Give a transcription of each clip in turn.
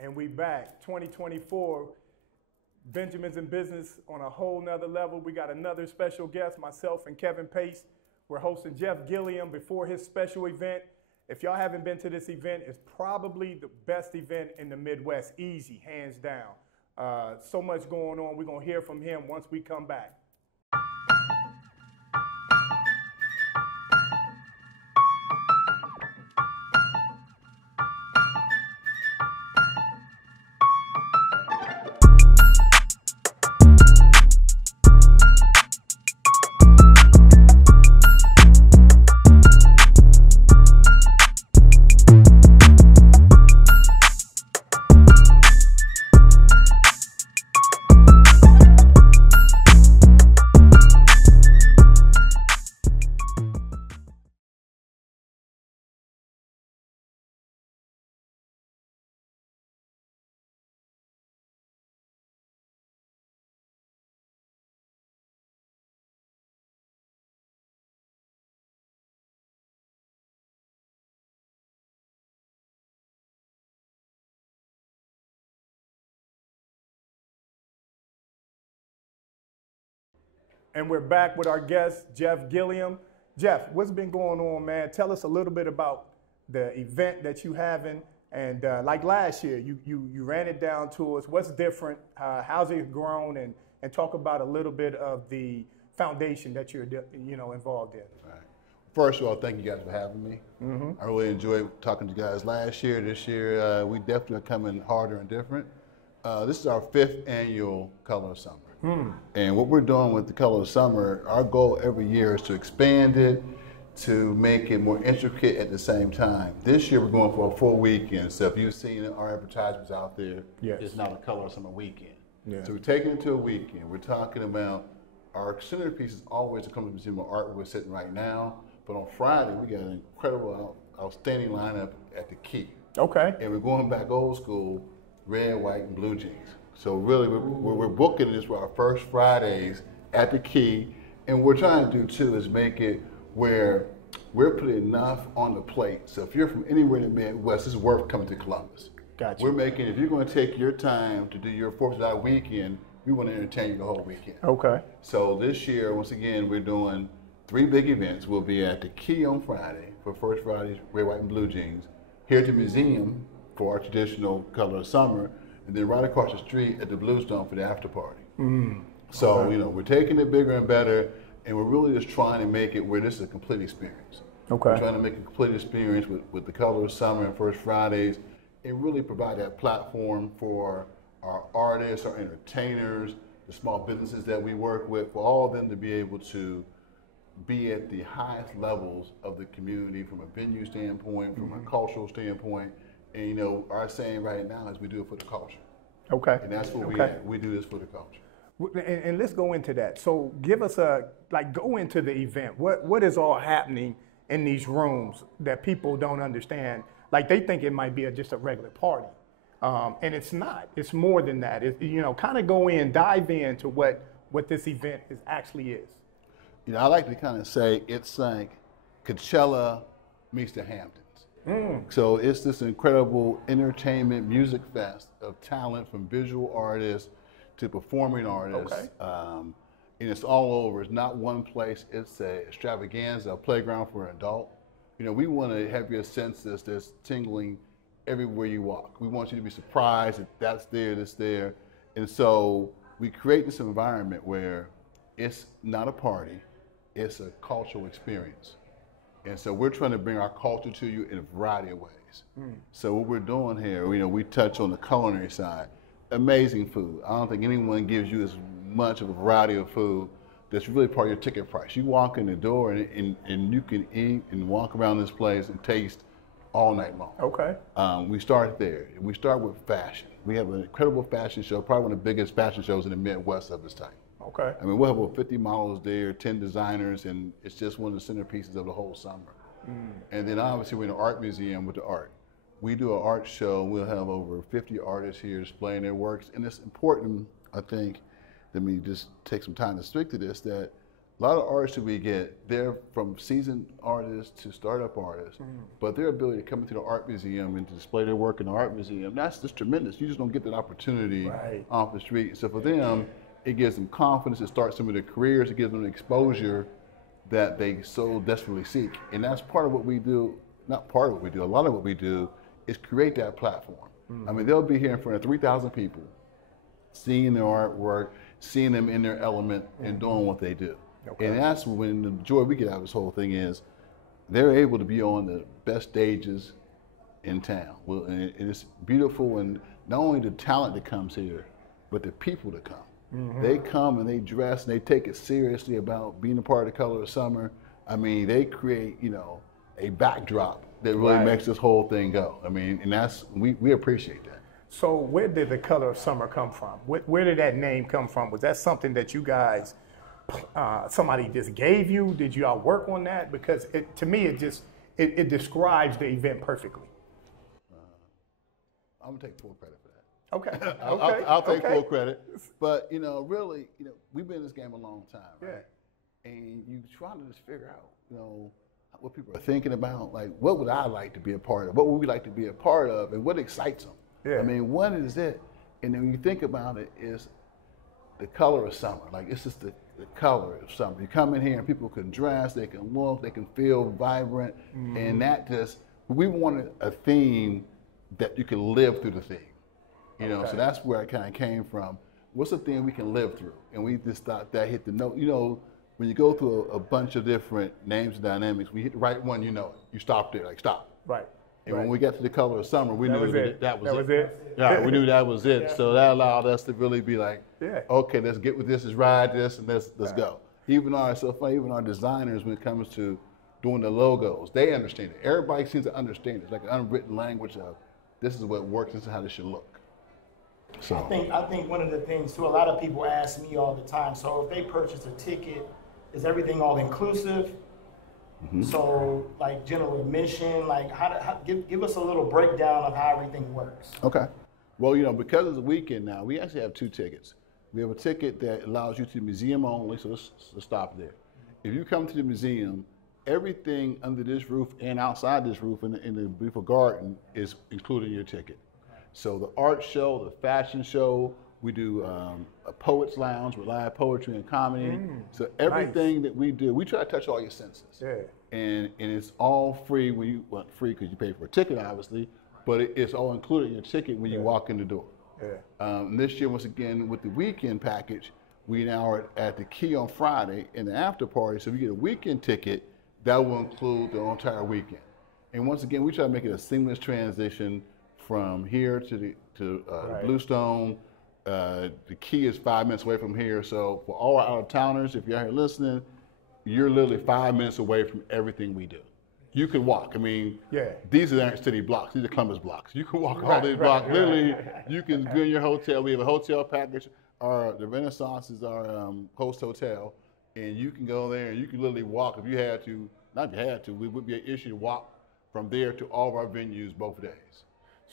And we back, 2024, Benjamin's in business on a whole nother level. We got another special guest, myself and Kevin Pace. We're hosting Jeff Gillium before his special event. If y'all haven't been to this event, it's probably the best event in the Midwest, easy, hands down. So much going on. We're gonna hear from him once we come back. And we're back with our guest, Jeff Gilliam. Jeff, what's been going on, man? Tell us a little bit about the event that you having. And like last year, you ran it down to us. What's different? How's it grown? And talk about a little bit of the foundation that you're involved in. All right. First of all, thank you guys for having me. I really enjoyed talking to you guys last year. This year, we definitely are coming harder and different. This is our 5th annual Color of Summer. And what we're doing with the Color of Summer, our goal every year is to expand it, to make it more intricate at the same time. This year we're going for a full weekend. So if you've seen our advertisements out there, yes, it's now the Color of Summer weekend. Yeah. So we're taking it to a weekend. We're talking about our centerpiece is always the Columbus Museum of Art where we're sitting right now. But on Friday, we got an incredible, outstanding lineup at the Key. Okay. And we're going back old school, red, white, and blue jeans. So really, we're booking this for our first Fridays at the Key. And what we're trying to do too is make it where we're putting enough on the plate. So if you're from anywhere in the Midwest, it's worth coming to Columbus. Gotcha. We're making, if you're going to take your time to do your 4th of July weekend, we want to entertain you the whole weekend. Okay. So this year, once again, we're doing 3 big events. We'll be at the Key on Friday for First Friday's Red, White, and Blue Jeans. Here at the museum for our traditional Color of Summer. And then right across the street at the Bluestone for the after party. So, okay, we're taking it bigger and better, and we're really just trying to make it where this is a complete experience. Okay. We're trying to make a complete experience with the Color of Summer and First Fridays, and really provide that platform for our artists, our entertainers, the small businesses that we work with, for all of them to be able to be at the highest levels of the community from a venue standpoint, from a cultural standpoint. And our saying right now is we do it for the culture. Okay. And that's what we do this for the culture. And let's go into that. So give us go into the event. What is all happening in these rooms that people don't understand? Like they think it might be just a regular party. And it's not. It's more than that. Kind of go in, dive into what this event actually is. I like to kind of say it's like Coachella meets the Hamptons. So it's this incredible entertainment music fest of talent, from visual artists to performing artists. Okay. And it's all over. It's not one place. It's a extravaganza, a playground for an adult. We want to have your senses that's tingling everywhere you walk. We want you to be surprised that that's there, that's there. And so we create this environment where it's not a party, it's a cultural experience. And so we're trying to bring our culture to you in a variety of ways. So what we're doing here, we touch on the culinary side. Amazing food. I don't think anyone gives you as much of a variety of food that's really part of your ticket price. You walk in the door and you can eat and walk around this place and taste all night long. Okay. We start there. We start with fashion. We have an incredible fashion show, probably one of the biggest fashion shows in the Midwest of its type. Okay. I mean, we'll have over 50 models there, 10 designers, and it's just one of the centerpieces of the whole summer. And then obviously we're in the art museum with the art. We do an art show. We'll have over 50 artists here displaying their works. And it's important, I think, let me just take some time to speak to this, that a lot of artists that we get, they're from seasoned artists to startup artists, but their ability to come into the art museum and to display their work in the art museum, that's just tremendous. You just don't get that opportunity off the street. So for them, it gives them confidence, it starts some of their careers, it gives them exposure that they so desperately seek. And that's part of what we do, not part of what we do, a lot of what we do is create that platform. I mean, they'll be here in front of 3,000 people, seeing their artwork, seeing them in their element and doing what they do. And that's when the joy we get out of this whole thing is they're able to be on the best stages in town. Well, and it's beautiful, and not only the talent that comes here, but the people that come. They come and they dress and they take it seriously about being a part of the color of summer. I mean, they create, you know, a backdrop that really makes this whole thing go. I mean, and that's, we appreciate that. So where did the color of summer come from? Where did that name come from? Was that something that you guys, somebody just gave you? Did you all work on that? Because to me, it describes the event perfectly. I'm gonna take full credit for that. Okay. I'll take full credit. But you know, really, you know, we've been in this game a long time, right? And you try to just figure out, you know, what people are thinking about. Like, what would I like to be a part of? What would we like to be a part of? And what excites them? I mean, what is it? And then when you think about it, is the color of summer. Like, it's just the color of summer. You come in here and people can dress, they can look, they can feel vibrant, and that just, we wanted a theme that you can live through the theme. You know, so that's where I kind of came from. What's the thing we can live through? And we just thought that hit the note. You know, when you go through a bunch of different names and dynamics, we hit the right one, you know it. You stop there, like stop. Right. And when we got to the color of summer, we knew that was it. Yeah, we knew that was it. So that allowed us to really be like, okay, let's get with this, let's ride this, and let's go. Even our, so funny, even our designers, when it comes to doing the logos, they understand it. Everybody seems to understand it. It's like an unwritten language of this is what works, this is how this should look. So I think one of the things too, a lot of people ask me all the time, so if they purchase a ticket, is everything all inclusive? So like general admission, like give us a little breakdown of how everything works. Okay. Well, you know, because it's a weekend now, we actually have two tickets. We have a ticket that allows you to the museum only, so let's stop there. If you come to the museum, everything under this roof and outside this roof in the beautiful garden is included in your ticket. So the art show, the fashion show, we do a poet's lounge with live poetry and comedy. So everything that we do, we try to touch all your senses. And it's all free when you, well, free because you pay for a ticket, obviously, but it's all included in your ticket when you walk in the door. This year, once again, with the weekend package, we now are at the Key on Friday in the after party. So if you get a weekend ticket, that will include the entire weekend. And once again, we try to make it a seamless transition from here to Bluestone. The Key is 5 minutes away from here. So for all our out-of-towners, if you're out here listening, you're literally 5 minutes away from everything we do. You can walk. I mean, these aren't city blocks. These are Columbus blocks. You can walk all these blocks. Literally, you can be in your hotel. We have a hotel package. The Renaissance is our host hotel. And you can go there and you can literally walk if you had to. Not if you had to. It would be an issue to walk from there to all of our venues both days.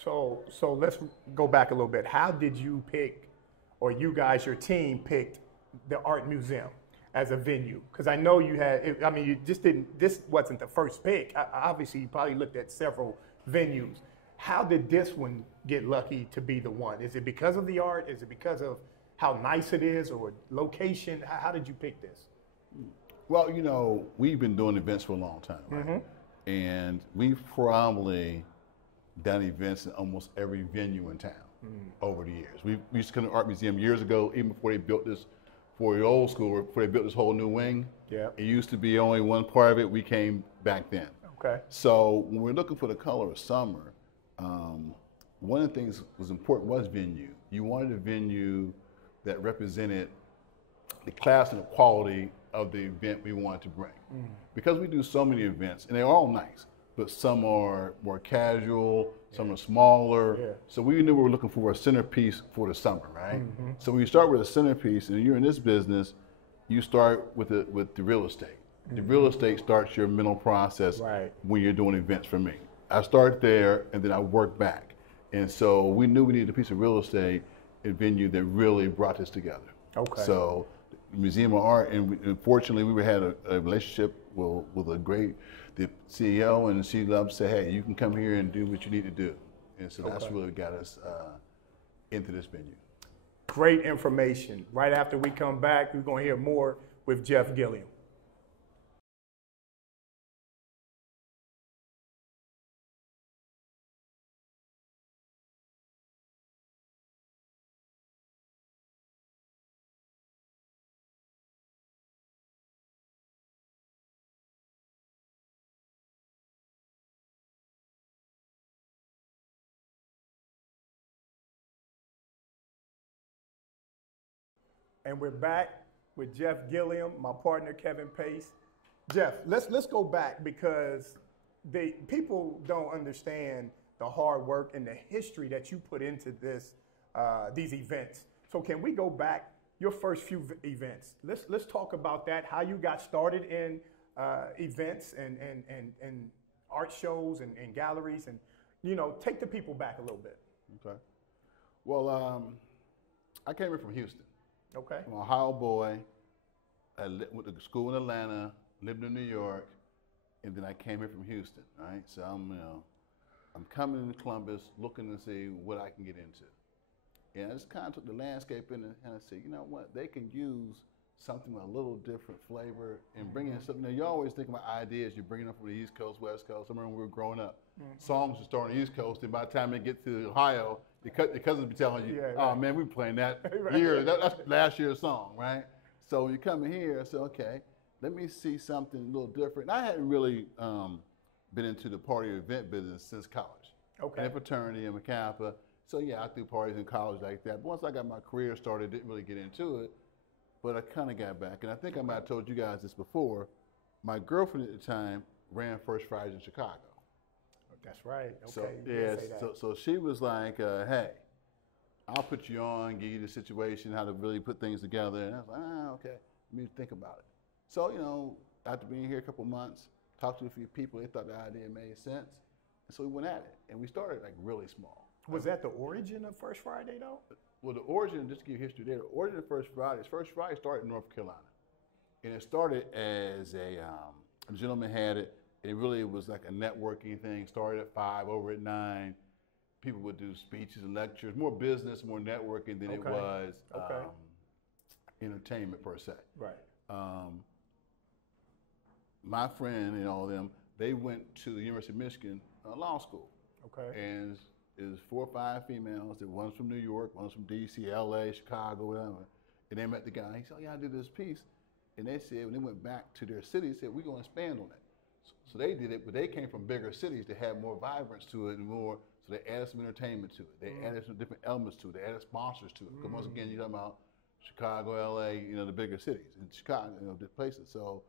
So let's go back a little bit. How did you pick, or you guys, your team picked the art museum as a venue? Because I know you had, I mean, you just didn't, this wasn't the first pick. Obviously, you probably looked at several venues. How did this one get lucky to be the one? Is it because of the art? Is it because of how nice it is, or location? How did you pick this? Well, you know, we've been doing events for a long time, right? And we've probably done events in almost every venue in town over the years. We used to come to the art museum years ago, even before they built this, for the old school, before they built this whole new wing. It used to be only one part of it. We came back then. So when we're looking for the color of summer, one of the things that was important was venue. You wanted a venue that represented the class and the quality of the event we wanted to bring. Because we do so many events, and they're all nice, but some are more casual, some are smaller. So we knew we were looking for a centerpiece for the summer, right? So when you start with a centerpiece, and you're in this business, you start with the real estate. The real estate starts your mental process when you're doing events for me. I start there, and then I work back. And so we knew we needed a piece of real estate, a venue that really brought this together. So Museum of Art, and unfortunately we had a relationship with a great the CEO, and she loved to say, hey, you can come here and do what you need to do. And so that's really got us into this venue. Great information. Right after we come back, we're going to hear more with Jeff Gillium. And we're back with Jeff Gilliam, my partner Kevin Pace. Jeff, let's go back because people don't understand the hard work and the history that you put into these events. So can we go back your first few events? Let's talk about that. How you got started in events and art shows and galleries, and take the people back a little bit. Okay. Well, I came in from Houston. Okay. I'm an Ohio boy. I went to school in Atlanta, lived in New York, and then I came here from Houston. Right. So I'm coming into Columbus, looking to see what I can get into. And I just kind of took the landscape in and I said, you know what? They can use something with a little different flavor and bring in something. Now, you always think about ideas. You're bringing them from the East Coast, West Coast. I remember when we were growing up, songs would start on the East Coast, and by the time they get to Ohio, the cousins would be telling you, oh, man, we were playing that year. That's last year's song, right? So you come in here and say, okay, let me see something a little different. And I hadn't really been into the party or event business since college. Okay. In a fraternity and Kappa. So, yeah, I threw parties in college like that. But once I got my career started, didn't really get into it. But I kind of got back. And I think I might have told you guys this before. My girlfriend at the time ran First Fridays in Chicago. That's right. Okay. So, yeah, so she was like, hey, I'll put you on, give you the situation, how to really put things together. And I was like, okay, let me think about it. So, after being here a couple months, talked to a few people, they thought the idea made sense. And so we went at it. And we started like really small. Was that the origin of First Friday, though? Well, the origin, just to give history there, the origin of First Friday started in North Carolina. And it started as a gentleman had it. It really was like a networking thing. Started at 5, over at 9. People would do speeches and lectures, more business, more networking than it was entertainment per se. Right. My friend and all of them, they went to the University of Michigan law school. Okay. And it was 4 or 5 females. One's from New York, one's from D.C., L.A., Chicago, whatever. And they met the guy. He said, oh, yeah, I did this piece. And they said, when they went back to their city, they said, we're going to expand on it. So they did it, but they came from bigger cities that had more vibrance to it and more. So they added some entertainment to it. They added some different elements to it. They added sponsors to it. Because once again, you're talking about Chicago, L.A., the bigger cities. And Chicago, the places. So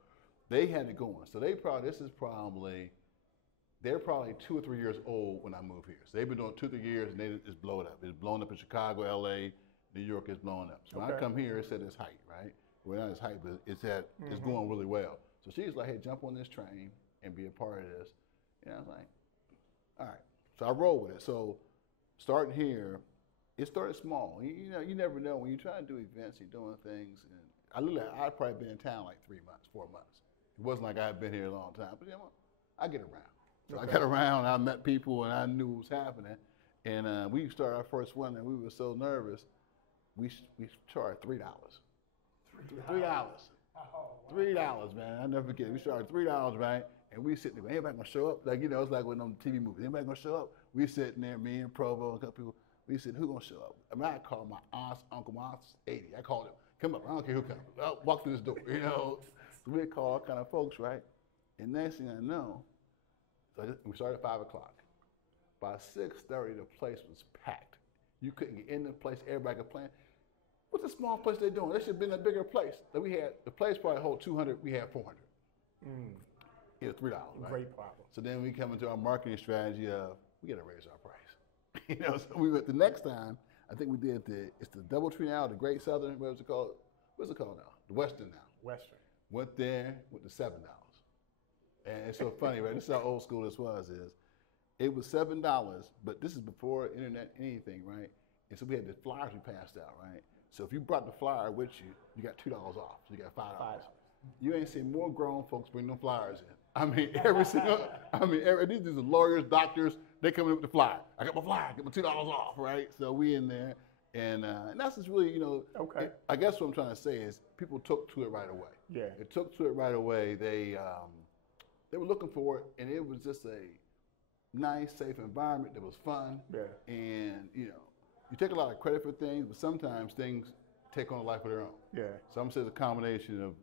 they had it going. So they're probably 2 or 3 years old when I moved here. So they've been doing 2 or 3 years, and they just blow it up. It's blown up in Chicago, L.A., New York is blowing up. So when I come here, it's at its height, right? Well, not its height, but it's going really well. So she's like, hey, jump on this train and be a part of this. And I was like, all right. So I roll with it. So starting here, it started small. You never know when you try to do events, you're doing things. And I'd probably been in town like 3 months, 4 months. It wasn't like I had been here a long time, but I get around. So I got around, I met people, and I knew what was happening. And we started our first one, and we were so nervous, we charged $3. $3. $3, man. I'll never forget it. We started $3, right? And we sitting there, anybody gonna show up? Like, it's like one of them TV movies. Anybody gonna show up? We sitting there, me and Provo and a couple people, we said, who gonna show up? I mean, I called my aunt's uncle, my aunt's 80. I called him, come up, I don't care who comes. I'll walk through this door, So we call all kind of folks, right? And next thing I know, so we started at 5 o'clock. By 6:30, the place was packed. You couldn't get in the place, everybody could plan. What's a small place they're doing? They should have been a bigger place. So the place probably hold 200, we had 400. It was $3, right? Great problem. So then we come into our marketing strategy of, we gotta raise our price. So we went the next time, I think we did it's the DoubleTree now, the Great Southern, what's it called now? The Western now. Western. Went there with the $7. And it's so funny, right? This is how old school this was. It was $7, but this is before internet, anything, right? And so we had the flyers we passed out, right? So if you brought the flyer with you, you got $2 off. So you got $5. You ain't seen more grown folks bring them flyers in. These are lawyers, doctors, they come in with the flyer. I got my flyer, get my $2 off, right? So we in there, and that's just really, Okay. I guess what I'm trying to say is people took to it right away. Yeah. They took to it right away. They were looking for it, and it was just a nice, safe environment that was fun. Yeah. And, you take a lot of credit for things, but sometimes things take on a life of their own. Yeah. So I'm saying it's a combination of,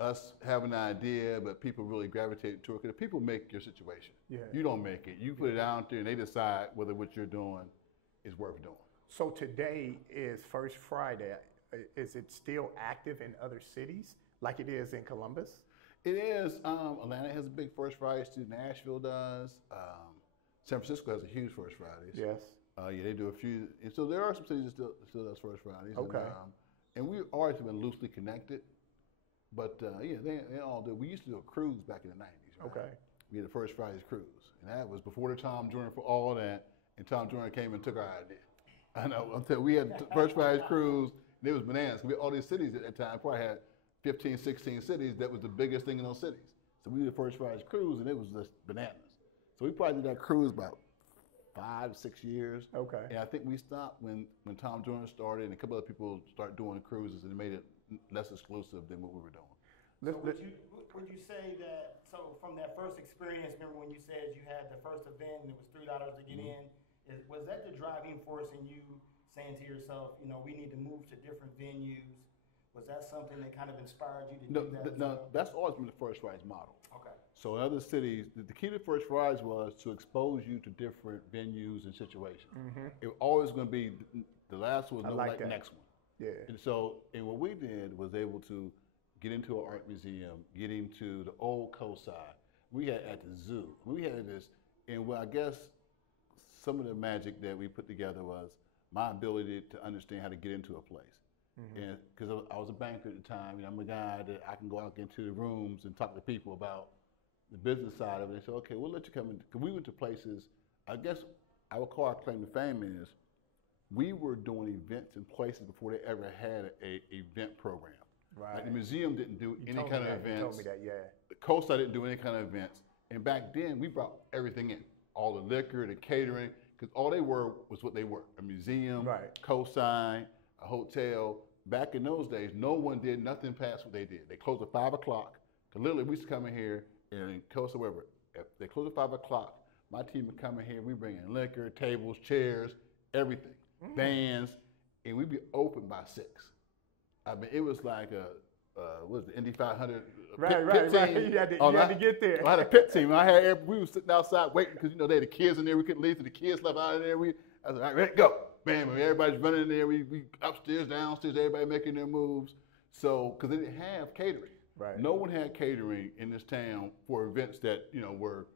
us having an idea, but people really gravitating to it. Because people make your situation. Yeah. You don't make it. You put it out there, and they decide whether what you're doing is worth doing. So today is First Friday. Is it still active in other cities like it is in Columbus? It is. Atlanta has a big First Fridays too. Nashville does. San Francisco has a huge First Fridays. Yes. Yeah, they do a few. And so there are some cities that still does First Fridays. Okay. And we've always been loosely connected. But they all do. We used to do a cruise back in the 90s. Right? Okay. We had the First Fridays cruise. And that was before the Tom Joyner for all that. And Tom Joyner came and took our idea. I know. I'm telling you, we had the First Fridays cruise, and it was bananas. We had all these cities at that time. Probably had 15, 16 cities. That was the biggest thing in those cities. So we did the First Fridays cruise, and it was just bananas. So we probably did that cruise about 5, 6 years. Okay. And I think we stopped when Tom Joyner started, and a couple other people started doing cruises, and it made it less exclusive than what we were doing. So would you say that, so from that first experience, remember when you said you had the first event and it was $3 to get in, was that the driving force in you saying to yourself, we need to move to different venues? Was that something that kind of inspired you to do that? No, that's always been the First Fridays model. Okay. So in other cities, the key to First Fridays was to expose you to different venues and situations. Mm-hmm. It was always going to be, the last one was like the next one. Yeah. And what we did was able to get into an art museum, get into the old coast side. We had at the zoo. We had this, and I guess some of the magic that we put together was my ability to understand how to get into a place. Mm-hmm. And because I was a banker at the time, I'm a guy that I can go out into the rooms and talk to people about the business side of it. They said, okay, we'll let you come in. Because we went to places, I guess I would call our claim to fame is, we were doing events in places before they ever had a event program. Right. Like the museum didn't do any kind of events. You told me that, yeah. The coastside didn't do any kind of events. And back then, we brought everything in. All the liquor, the catering, because all they were was what they were. A museum, right. coastside, a hotel. Back in those days, no one did nothing past what they did. They closed at 5 o'clock. Because literally, we used to come in here and in Coastal, wherever, if they closed at 5 o'clock, my team would come in here, we bring in liquor, tables, chairs, everything. Bands, and we'd be open by 6. I mean, it was like what was the Indy 500 pit team. You had to get there. I had a pit team. We were sitting outside waiting because they had the kids in there. We couldn't leave, so the kids left out of there. I was like, all right, ready, go. Bam, everybody's running in there. We upstairs, downstairs, everybody making their moves. So, because they didn't have catering. Right. No one had catering in this town for events that, were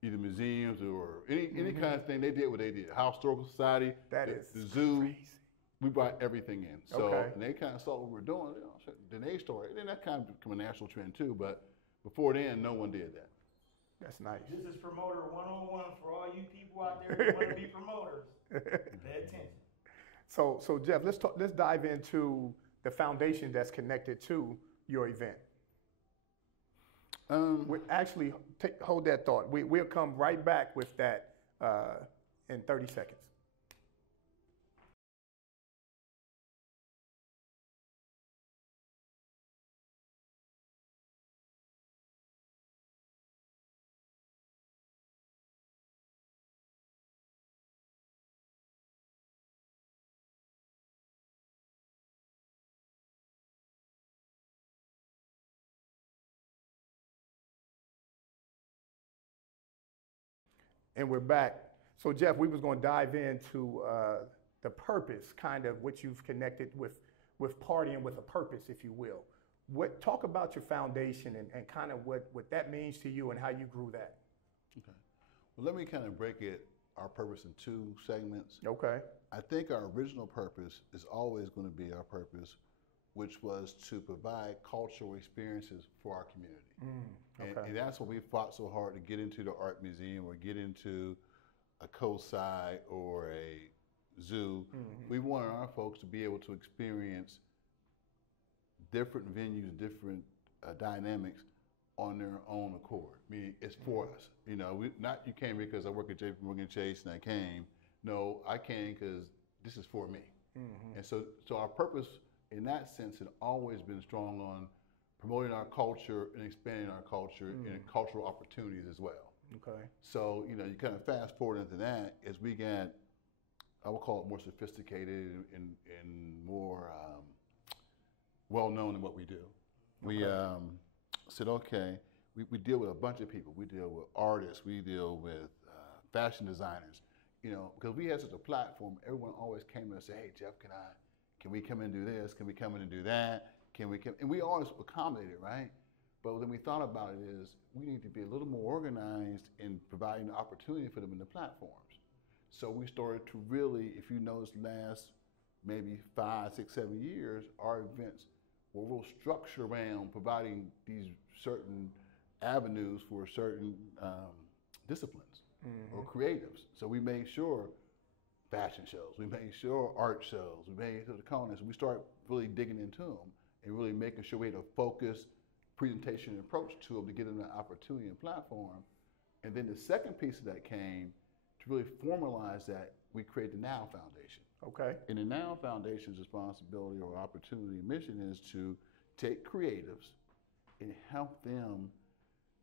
either museums or any kind of thing. They did what they did. House Historical Society, the zoo. Crazy. We brought everything in. So and they kind of saw what we were doing. Then they started. Then that kind of became a national trend too. But before then, no one did that. That's nice. This is promoter 101 for all you people out there who want to be promoters. Pay attention. So Jeff, let's dive into the foundation that's connected to your event. Actually, hold that thought. We'll come right back with that in 30 seconds. And we're back. So Jeff, we was going to dive into the purpose, kind of what you've connected with partying with a purpose, if you will. Talk about your foundation and kind of what that means to you and how you grew that. Okay. Well, let me kind of break our purpose in 2 segments. Okay. I think our original purpose is always going to be our purpose, which was to provide cultural experiences for our community. And that's what we fought so hard to get into the art museum or get into a coastside or a zoo. We wanted our folks to be able to experience different venues, different dynamics on their own accord. Meaning it's for us. You know, you came because I work at JP Morgan Chase and I came. No, I came because this is for me. And so our purpose in that sense had always been strong on promoting our culture and expanding our culture and cultural opportunities as well. Okay. So, you know, you kind of fast forward into that as we get, I would call it more sophisticated and more well known in what we do. We said, okay, we deal with a bunch of people. We deal with artists, we deal with fashion designers, you know, because we had such a platform, everyone always came in and said, hey, Jeff, can we come in and do this? Can we come in and do that? Can we come? And we always accommodated, right? But then we thought about it is we need to be a little more organized in providing the opportunity for them in the platforms. So we started to really, if you notice, last maybe 5, 6, 7 years, our events were real structured around providing these certain avenues for certain disciplines or creatives. So we made sure fashion shows, we made sure art shows, we made sure the colonists, we started really digging into them and really making sure we had a focused presentation and approach to them to give them an opportunity and platform. And then the second piece of that came to really formalize that, we created the Now Foundation. Okay. And the Now Foundation's responsibility or opportunity and mission is to take creatives and help them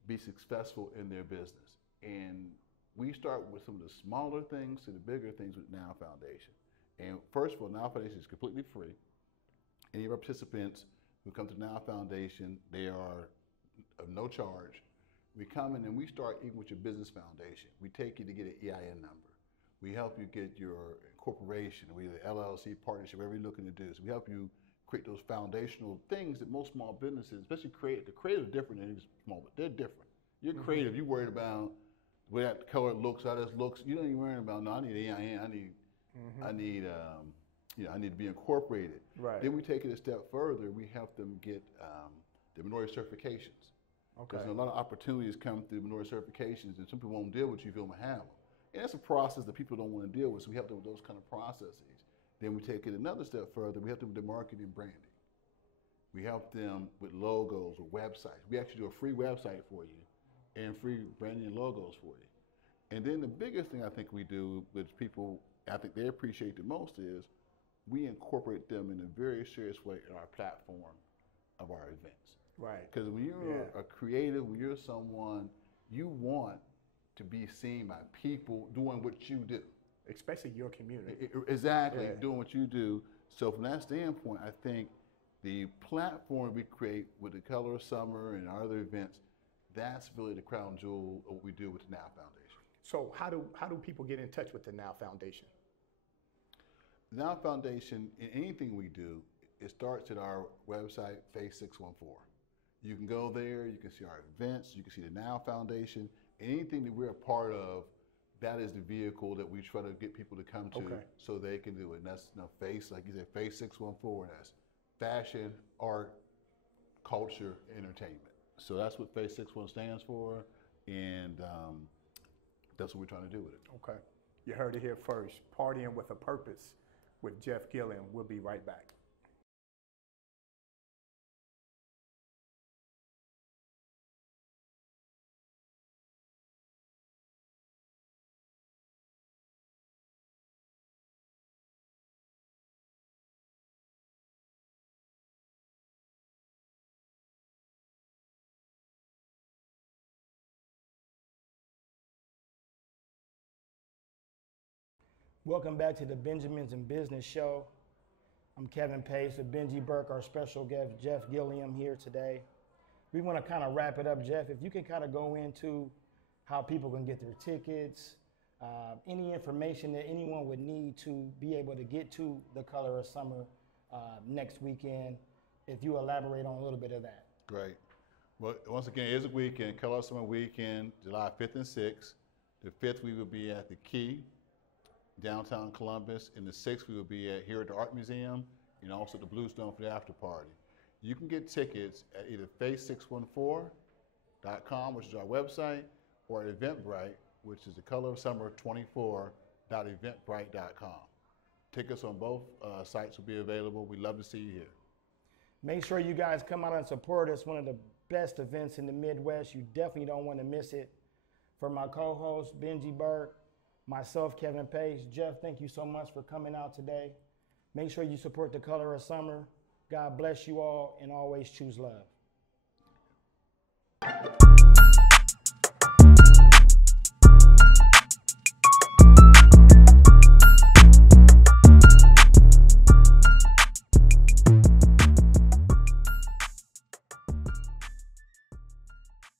be successful in their business. And we start with some of the smaller things to the bigger things with Now Foundation. And first of all, Now Foundation is completely free. Any of our participants who come to Now Foundation, they are of no charge. We come in and we start even with your business foundation. We take you to get an EIN number. We help you get your incorporation, we have an LLC partnership, whatever you're looking to do. So we help you create those foundational things that most small businesses, especially the creative is different than any small, but they're different. You're creative, you're worried about the way that color looks, how this looks. You don't even worry about, no, I need an EIN, I need to be incorporated. Right. Then we take it a step further. We help them get the minority certifications. Okay. Because a lot of opportunities come through minority certifications, and some people won't deal with you if you don't have them. And that's a process that people don't want to deal with, so we help them with those kind of processes. Then we take it another step further. We help them with their marketing and branding. We help them with logos or websites. We actually do a free website for you and free branding and logos for you. And then the biggest thing I think we do, which people, I think they appreciate the most, is we incorporate them in a very serious way in our platform of our events. Right. Because when you're a creative, when you're someone, you want to be seen by people doing what you do. Especially your community. Exactly, doing what you do. So from that standpoint, I think the platform we create with the Color of Summer and our other events, that's really the crown jewel of what we do with the Now Foundation. So how do people get in touch with the Now Foundation? The Now Foundation, in anything we do, it starts at our website, Phase 614. You can go there, you can see our events, you can see the Now Foundation, anything that we're a part of, that is the vehicle that we try to get people to come to so they can do it. And that's Phase, like you said, Phase 614, and that's fashion, art, culture, entertainment. So that's what Phase 614 stands for, and that's what we're trying to do with it. Okay. You heard it here first. Partying with a Purpose with Jeff Gillium. We'll be right back. Welcome back to the Benjamins in Business Show. I'm Kevin Pace with Benji Burke, our special guest, Jeff Gilliam, here today. We want to kind of wrap it up, Jeff. If you can kind of go into how people can get their tickets, any information that anyone would need to be able to get to the Color of Summer next weekend, if you elaborate on a little bit of that. Great. Well, once again, it is a weekend, Color of Summer weekend, July 5th and 6th. The 5th, we will be at the Key, downtown Columbus. And the 6th, we will be here at the Art Museum and also the Bluestone for the after party. You can get tickets at either phase614.com, which is our website, or at Eventbrite, which is the Color of Summer 24.eventbrite.com. Tickets on both sites will be available. We'd love to see you here. Make sure you guys come out and support us. One of the best events in the Midwest. You definitely don't want to miss it. For my co-host, Benji Burke, myself, Kevin Pace, Jeff, thank you so much for coming out today. Make sure you support the color of summer. God bless you all, and always choose love.